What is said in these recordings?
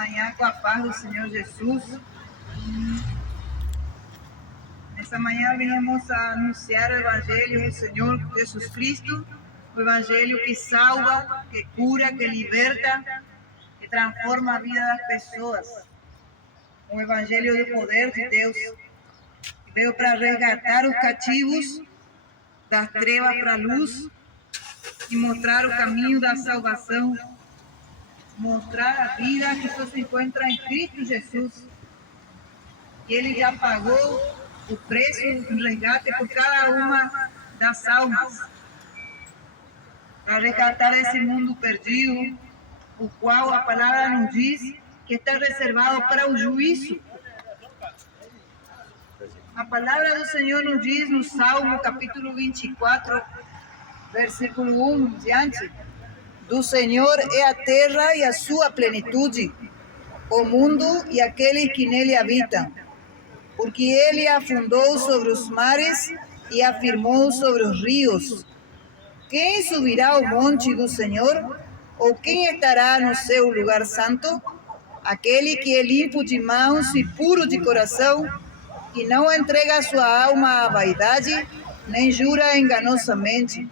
manhã com a paz do Senhor Jesus. Nessa manhã viemos a anunciar o Evangelho do Senhor Jesus Cristo, o Evangelho que salva, que cura, que liberta, que transforma a vida das pessoas. Um Evangelho do poder de Deus, que veio para resgatar os cativos das trevas para a luz e mostrar o caminho da salvação, mostrar a vida que só se encontra em Cristo Jesus. Que Ele já pagou o preço, o resgate por cada uma das almas, para resgatar esse mundo perdido, o qual a palavra nos diz que está reservado para o juízo. A palavra do Senhor nos diz no Salmo capítulo 24, versículo 1 em diante: do Senhor é a terra e a sua plenitude, o mundo e aqueles que nele habitam. Porque ele afundou sobre os mares e afirmou sobre os rios. Quem subirá ao monte do Senhor? Ou quem estará no seu lugar santo? Aquele que é limpo de mãos e puro de coração, que não entrega sua alma à vaidade, nem jura enganosamente.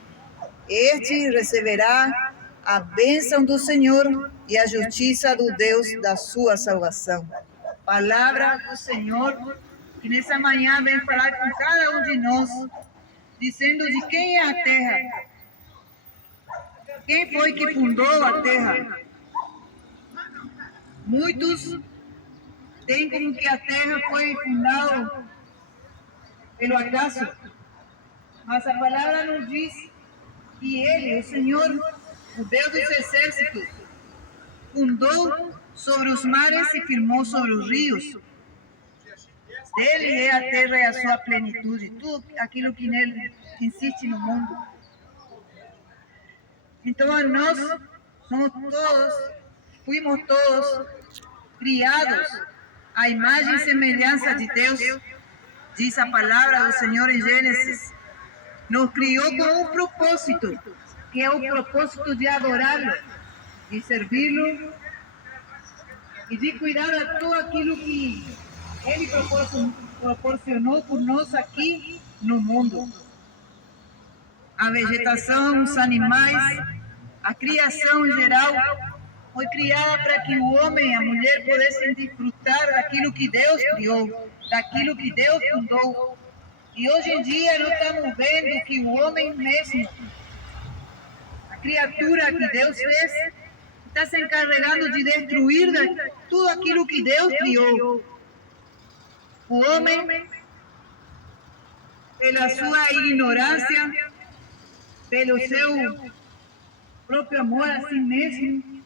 Este receberá a bênção do Senhor e a justiça do Deus da sua salvação. Palavra do Senhor, que nessa manhã vem falar com cada um de nós, dizendo de quem é a terra. Quem foi que fundou a terra? Muitos têm como que a terra foi fundada pelo acaso, mas a palavra nos diz que Ele, o Senhor, o Deus dos exércitos, fundou sobre os mares e firmou sobre os rios. Dele é a terra e a sua plenitude, tudo aquilo que nele existe no mundo. Então nós fuimos todos criados à imagem e semelhança de Deus. Diz a palavra do Senhor em Gênesis. Nos criou com um propósito, que é o propósito de adorá-lo, de servi-lo e de cuidar de tudo aquilo que Ele proporcionou por nós aqui no mundo. A vegetação, os animais, a criação em geral, foi criada para que o homem e a mulher pudessem desfrutar daquilo que Deus criou, daquilo que Deus fundou. E hoje em dia nós estamos vendo que o homem mesmo, a criatura que Deus fez, está se encarregando de destruir tudo aquilo que Deus criou. O homem, pela sua ignorância, pelo seu próprio amor a si mesmo,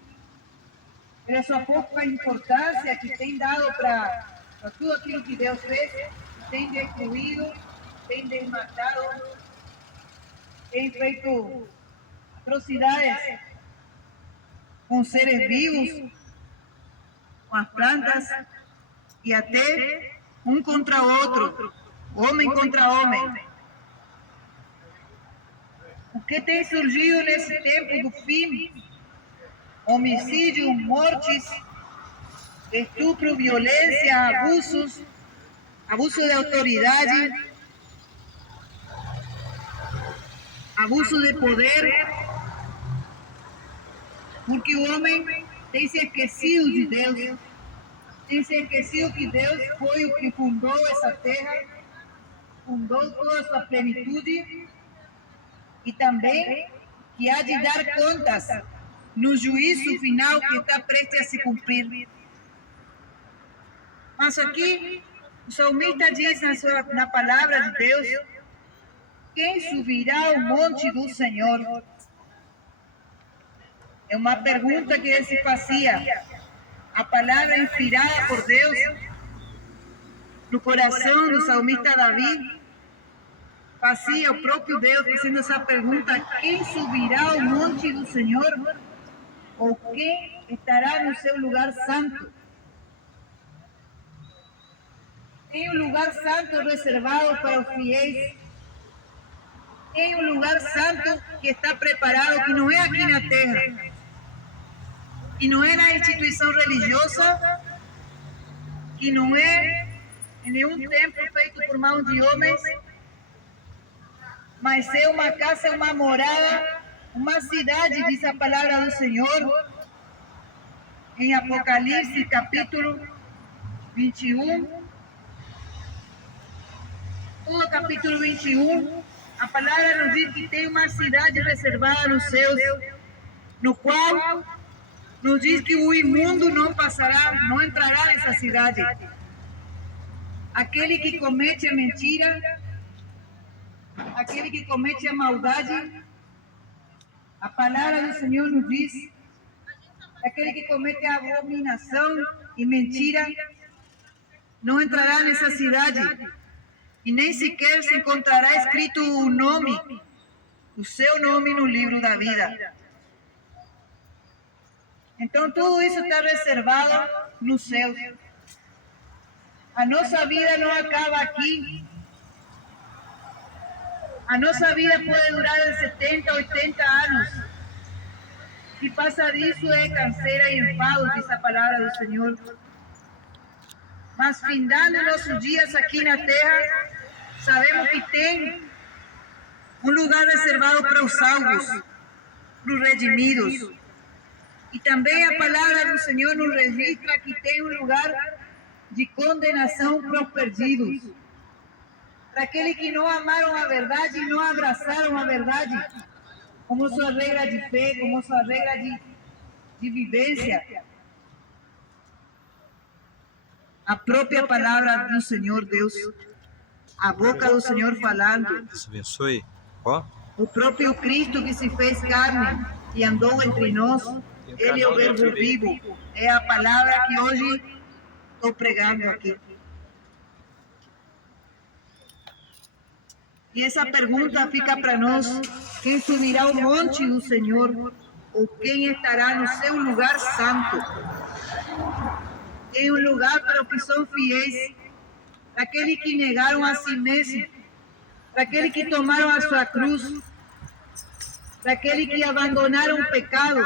pela sua pouca importância que tem dado para tudo aquilo que Deus fez, tem destruído, tem desmatado, tem feito atrocidades com seres vivos, com as plantas e até um contra outro, homem contra homem. O que tem surgido nesse tempo do fim? Homicídio, mortes, estupro, violência, abuso de autoridade, abuso de poder, porque o homem tem se esquecido de Deus, tem se esquecido que Deus foi o que fundou essa terra, fundou toda a sua plenitude e também que há de dar contas no juízo final que está prestes a se cumprir. Mas aqui o salmista diz na palavra de Deus: quem subirá ao monte do Senhor? É uma pergunta que ele se fazia. A palavra inspirada por Deus no coração do salmista Davi fazia o próprio Deus fazendo essa pergunta: quem subirá ao monte do Senhor? Ou quem estará no seu lugar santo? Tem um lugar santo reservado para os fiéis. Tem um lugar santo que está preparado, que não é aqui na terra, que não é na instituição religiosa, que não é em nenhum templo feito por mão de homens, mas é uma casa, uma morada, uma cidade, diz a palavra do Senhor, em Apocalipse, capítulo 21, todo capítulo 21, a palavra nos diz que tem uma cidade reservada nos céus, no qual nos diz que o imundo não passará, não entrará nessa cidade. Aquele que comete a mentira, aquele que comete a maldade, a palavra do Senhor nos diz, aquele que comete a abominação e mentira, não entrará nessa cidade, e nem sequer se encontrará escrito o nome, o seu nome no livro da vida. Então tudo isso está reservado nos céus. A nossa vida não acaba aqui. A nossa vida pode durar de 70, 80 anos. Se passa disso é canseira e enfado, diz a palavra do Senhor. Mas findando nossos dias aqui na terra, sabemos que tem um lugar reservado para os salvos, para os redimidos. E também a palavra do Senhor nos registra que tem um lugar de condenação para os perdidos. Para aqueles que não amaram a verdade e não abraçaram a verdade como sua regra de fé, como sua regra de vivência. A própria palavra do Senhor Deus, a boca do Senhor falando. Deus abençoe. Ó. O próprio Cristo que se fez carne e andou entre nós, Ele é o verbo vivo. É a palavra que hoje estou pregando aqui. E essa pergunta fica para nós: quem subirá ao monte do Senhor? Ou quem estará no seu lugar santo? Tem um lugar para os que são fiéis, para aqueles que negaram a si mesmos, para aqueles que tomaram a sua cruz, para aqueles que abandonaram o pecado,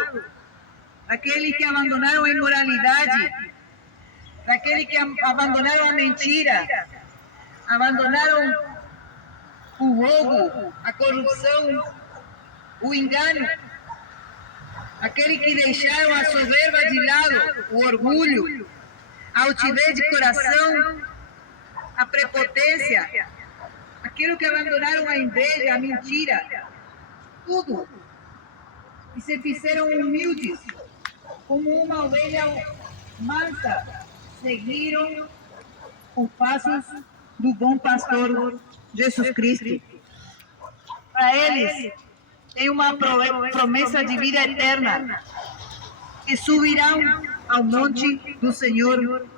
para aqueles que abandonaram a imoralidade, para aqueles que abandonaram a mentira, abandonaram o roubo, a corrupção, o engano, aqueles que deixaram a soberba de lado, o orgulho, a altivez de coração, a prepotência, aqueles que abandonaram a inveja, a mentira, tudo, e se fizeram humildes, como uma ovelha mansa, seguiram os passos do bom pastor Jesus Cristo. Para eles, tem uma promessa de vida eterna, que subirão ao monte do Senhor.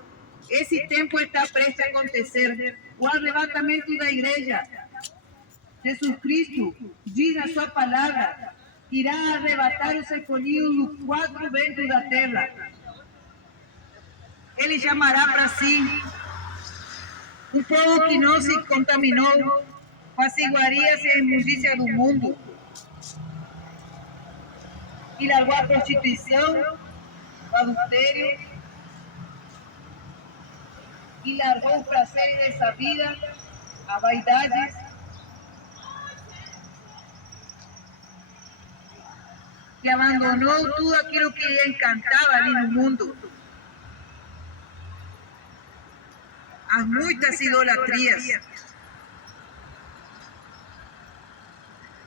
Esse tempo está prestes a acontecer, o arrebatamento da igreja. Jesus Cristo diz na sua palavra que irá arrebatar os escolhidos dos 4 ventos da terra. Ele chamará para si um povo que não se contaminou com as iguarias e a imundícia do mundo, e largou a prostituição, o adultério, e largou o prazer dessa vida, a vaidade, que abandonou tudo aquilo que lhe encantava ali no mundo. As muitas idolatrias.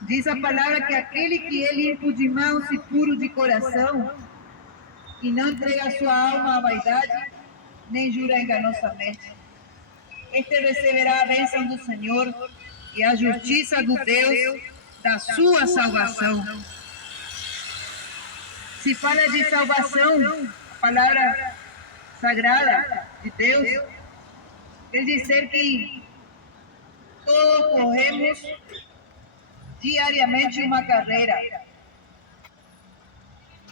Diz a palavra que aquele que é limpo de mãos e puro de coração, e não entrega sua alma à vaidade, nem jura enganosamente, este receberá a bênção do Senhor e a justiça do Deus da sua salvação. Se fala de salvação, a palavra sagrada de Deus, quer dizer que todos corremos diariamente uma carreira,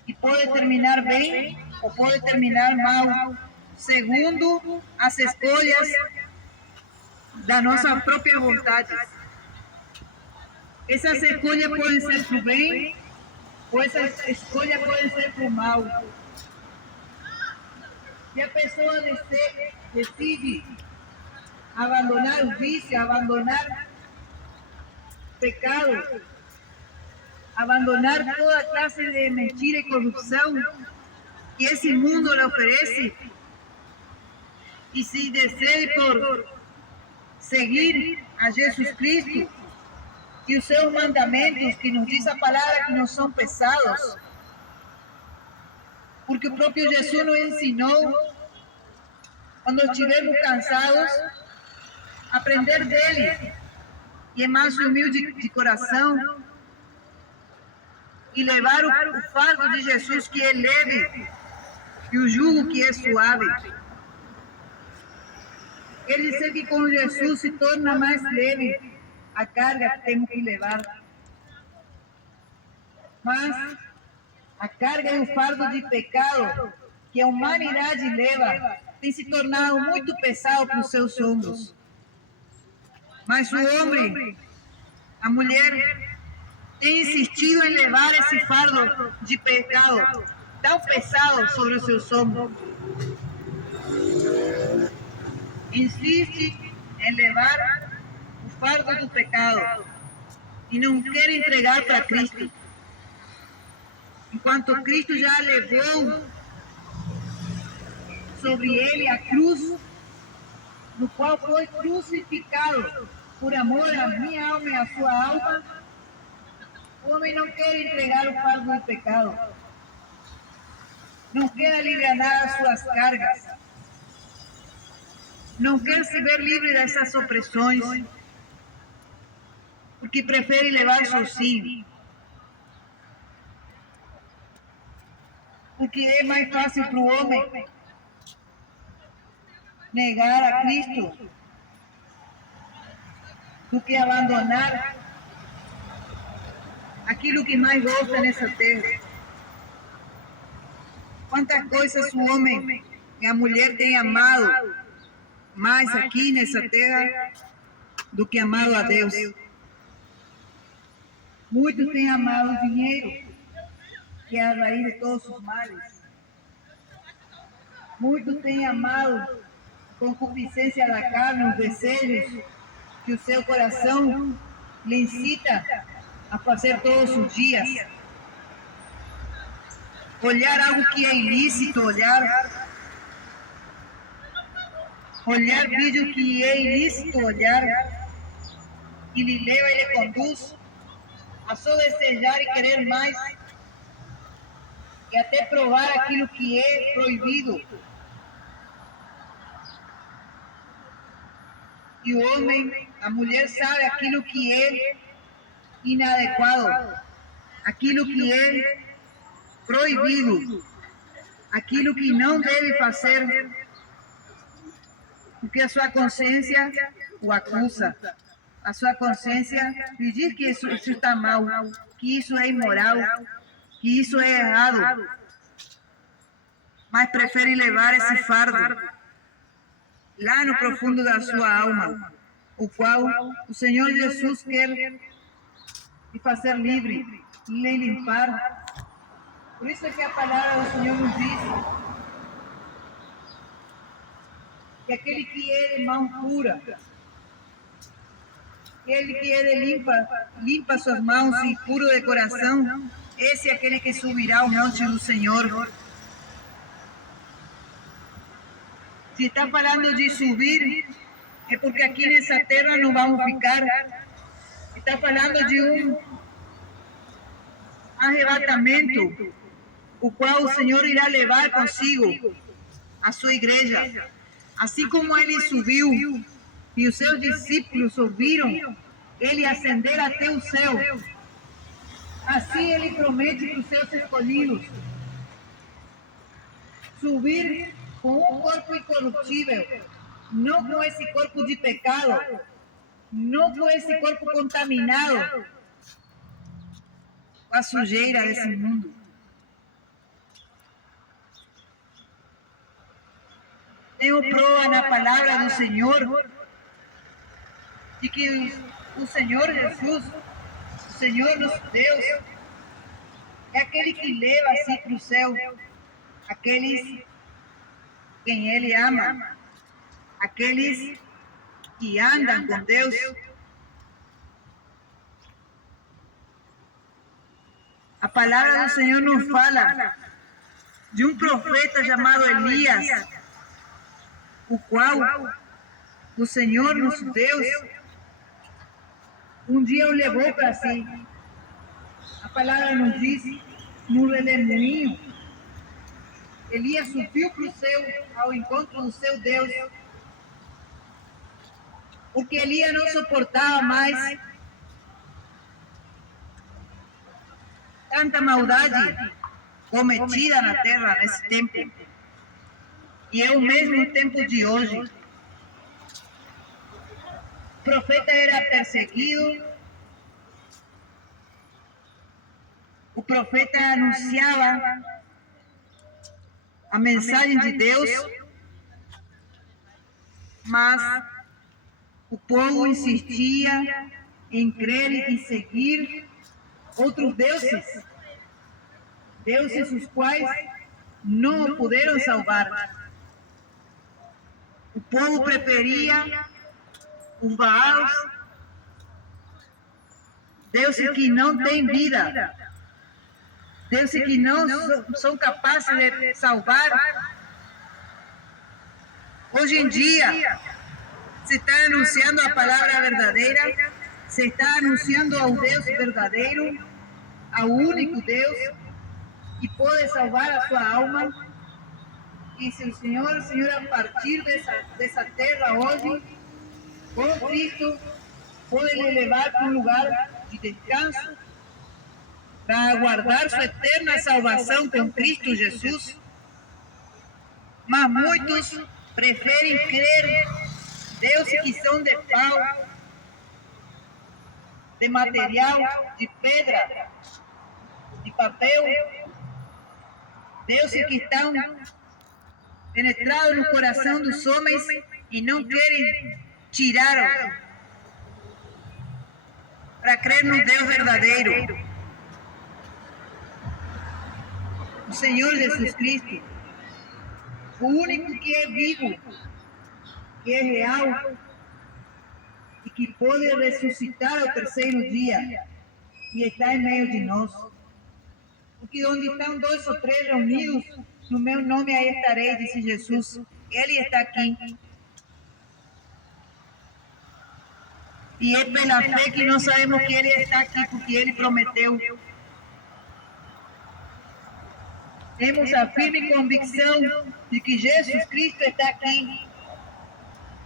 e pode terminar bem ou pode terminar mal, segundo as escolhas da nossa própria vontade. Essas escolhas podem ser para o bem, ou essas escolhas podem ser para o mal. Se a pessoa decide abandonar o vício, abandonar pecado, abandonar toda clase de mentira y corrupción que ese mundo le oferece, y se decide por seguir a Jesus Cristo e os seus mandamentos, que nos diz a palavra que não são pesados, porque o próprio Jesus nos ensinou, quando estivermos cansados, aprender dele, e é mais humilde de coração, e levar o fardo de Jesus, que é leve, e o jugo que é suave. Quer dizer que com Jesus se torna mais leve a carga que temos que levar. Mas a carga e o fardo de pecado que a humanidade leva tem se tornado muito pesado para os seus ombros. Mas o homem, a mulher, tem insistido em levar esse fardo de pecado tão pesado sobre os seus ombros. Insiste em levar o fardo do pecado e não quer entregar para Cristo. Enquanto Cristo já levou sobre ele a cruz, no qual foi crucificado por amor à minha alma e à sua alma, o homem não quer entregar o fardo do pecado, não quer aliviar as suas cargas, não quer se ver livre dessas opressões, porque prefere levar sozinho. Porque é mais fácil para o homem negar a Cristo do que abandonar aquilo que mais gosta nessa terra. Quantas coisas o homem e a mulher têm amado mais aqui nessa terra do que amado a Deus. Muitos têm amado o dinheiro, que é a raiz de todos os males. Muitos têm amado a concupiscência da carne, os desejos que o seu coração lhe incita a fazer todos os dias. Olhar algo que é ilícito, olhar vídeo que é ilícito, olhar, que lhe leva e lhe conduz a só desejar e querer mais, e até provar aquilo que é proibido. E o homem, a mulher sabe aquilo que é inadequado, aquilo que é proibido, aquilo que não deve fazer, porque a sua consciência o acusa. A sua consciência lhe diz que isso está mal, que isso é imoral, que isso é errado, mas prefere levar esse fardo lá no profundo da sua alma, o qual o Senhor Jesus quer lhe fazer livre, lhe limpar. Por isso é que a palavra do Senhor nos diz que aquele que é de mão pura, aquele que é de limpa suas mãos e puro de coração, esse é aquele que subirá ao monte do Senhor. Se está falando de subir, é porque aqui nessa terra não vamos ficar. Está falando de um arrebatamento, o qual o Senhor irá levar consigo a sua igreja. Assim como ele subiu e os seus discípulos ouviram ele ascender até o céu, assim ele promete para os seus escolhidos subir com um corpo incorruptível, não com esse corpo de pecado, não com esse corpo contaminado com a sujeira desse mundo. Tenho prova na palavra do Senhor de que o Senhor Jesus, o Senhor nosso Deus, é aquele que leva assim para o céu aqueles quem Ele ama, aqueles que andam com Deus. A palavra do Senhor nos fala de um profeta chamado Elias, o qual o Senhor, nosso Deus, um dia o levou para si. A palavra nos diz, no redemoinho, Elias subiu para o céu, ao encontro do seu Deus, porque Elias não suportava mais tanta maldade cometida na terra nesse tempo. E é o mesmo tempo de hoje. O profeta era perseguido, o profeta anunciava a mensagem de Deus, mas o povo insistia em crer e seguir outros deuses, deuses os quais não o puderam salvar. O povo preferia os Baals, deuses que não têm vida, deuses que não são capazes de salvar. Hoje em dia, se está anunciando a palavra verdadeira, se está anunciando ao Deus verdadeiro, ao único Deus, que pode salvar a sua alma. E se o Senhor, a partir dessa terra hoje, com Cristo, pode lhe levar para um lugar de descanso, para aguardar sua eterna salvação com Cristo Jesus. Mas muitos preferem crer deuses que são de pau, de material, de pedra, de papel, deuses que estão penetrados no coração dos homens e não querem tirar para crer no Deus verdadeiro, o Senhor Jesus Cristo, o único que é vivo, que é real e que pode ressuscitar ao terceiro dia e está em meio de nós. Porque onde estão 2 ou 3 reunidos, no meu nome aí estarei, disse Jesus. Ele está aqui. E é pela fé que nós sabemos que Ele está aqui, porque Ele prometeu. Temos a firme convicção de que Jesus Cristo está aqui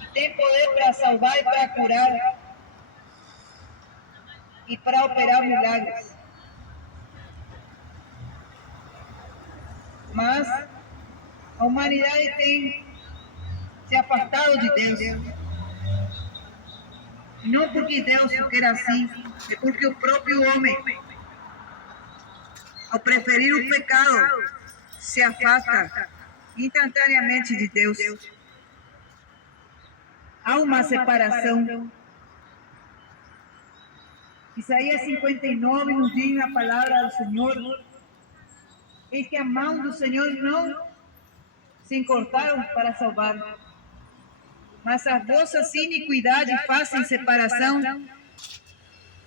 e tem poder para salvar e para curar e para operar milagres. Mas a humanidade tem se afastado de Deus. Não porque Deus quer assim, é porque o próprio homem, ao preferir o pecado, se afasta instantaneamente de Deus. Há uma separação. Isaías 59 nos diz a palavra do Senhor, é que a mão do Senhor não se encortaram para salvar, mas as vossas iniquidades fazem separação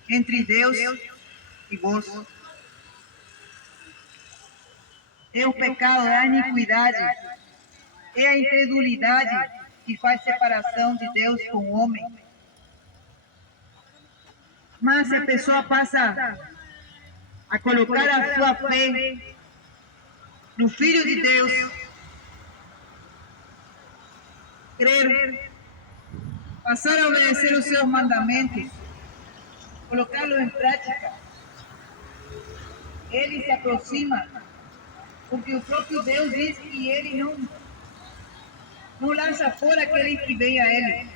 entre Deus e vós. É o pecado, é a iniquidade, é a incredulidade que faz separação de Deus com o homem. Mas a pessoa passa a colocar a sua fé no Filho de Deus, crer, passar a obedecer os seus mandamentos, colocá-los em prática. Ele se aproxima, porque o próprio Deus diz que Ele não lança fora aquele que vem a Ele.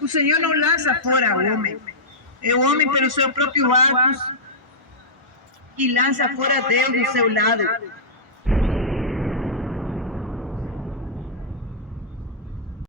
O Senhor não lança fora o homem. É o homem, pelo seu próprio ato, que lança fora Deus do seu lado.